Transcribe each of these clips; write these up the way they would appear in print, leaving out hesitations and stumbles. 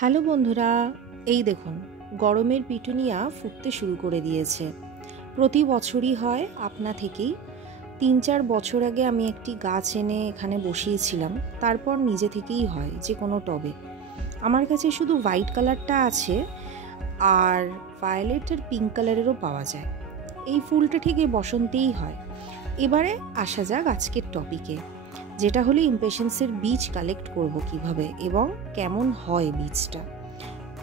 Hello বন্ধুরা, এই দেখুন গরমের পিটুনিয়া ফুটতে শুরু করে দিয়েছে। প্রতি বছরই হয় আপনা থেকেই। ৩-৪ বছর আগে আমি একটি গাছ এনে এখানে বসিয়েছিলাম, তারপর নিজে থেকেই হয় যে কোনো টবে। আমার কাছে শুধু হোয়াইট কালারটা আছে, আর ভায়োলেট আর পিঙ্ক কালারেরও পাওয়া যায়। এই ফুলটা ঠিক এই বসন্তেই হয়। এবারে আসা যাক আজকের টপিকে, যেটা হলো ইমপেশেন্সের বীজ কালেক্ট করব কিভাবে এবং কেমন হয় বীজটা।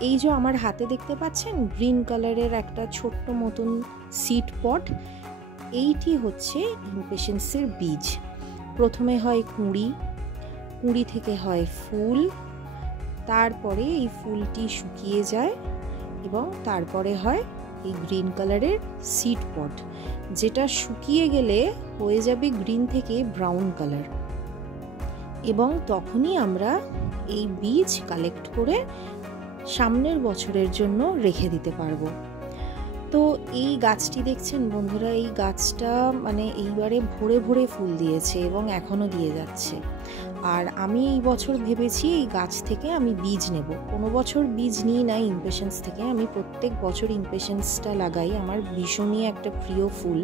এই যে আমার হাতে দেখতে পাচ্ছেন গ্রিন কালারের একটা ছোট্ট মতন সিড পট, এইটি হচ্ছে ইমপেশেন্সের বীজ। প্রথমে হয় কুঁড়ি, কুঁড়ি থেকে হয় ফুল, তারপরে এই ফুলটি শুকিয়ে যায় এবং তারপরে হয় এই গ্রিন কালারের সিড পট, যেটা শুকিয়ে গেলে হয়ে যাবে গ্রিন থেকে ব্রাউন কালার, এবং তখনই আমরা এই বীজ কালেক্ট করে সামনের বছরের জন্য রেখে দিতে পারবো। তো এই গাছটি দেখছেন বন্ধুরা, এই গাছটা এইবারে ভরে ভরে ফুল দিয়েছে এবং এখনও দিয়ে যাচ্ছে। আর আমি এই বছর ভেবেছি এই গাছ থেকে আমি বীজ নেব। কোনো বছর বীজ নিই না ইমপেশেন্স থেকে, আমি প্রত্যেক বছর ইমপেশেন্সটা লাগাই। আমার ভীষণই একটা প্রিয় ফুল।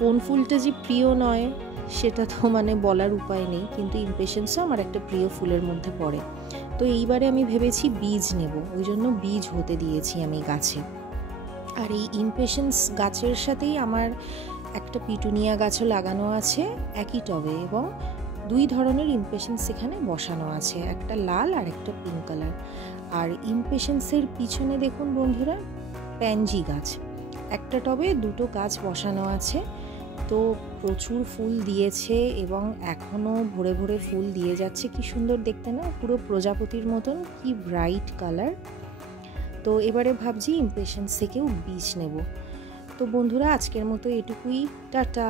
কোন ফুলটা যে প্রিয় নয় সেটা তো বলার উপায় নেই, কিন্তু ইমপেশেন্সও আমার একটা প্রিয় ফুলের মধ্যে পড়ে। তো এইবারে আমি ভেবেছি বীজ নেব, ওই জন্য বীজ হতে দিয়েছি আমি গাছে। আর এই ইমপেশেন্স গাছের সাথেই আমার একটা পিটুনিয়া গাছও লাগানো আছে একই টবে, এবং 2 ধরনের ইমপেশেন্স এখানে বসানো আছে, একটা লাল আর একটা পিঙ্ক কালার। আর ইমপেশেন্সের পিছনে দেখুন বন্ধুরা প্যানজি গাছ, একটা টবে 2টো গাছ বসানো আছে। তো প্রচুর ফুল দিয়েছে এবং এখনও ভরে ভরে ফুল দিয়ে যাচ্ছে। কি সুন্দর দেখতে না, পুরো প্রজাপতির মতন, কি ব্রাইট কালার। তো এবারে ভাবছি ইমপেশেন্স থেকেও বীজ নেব। তো বন্ধুরা আজকের মতো এটুকুই, টাটা।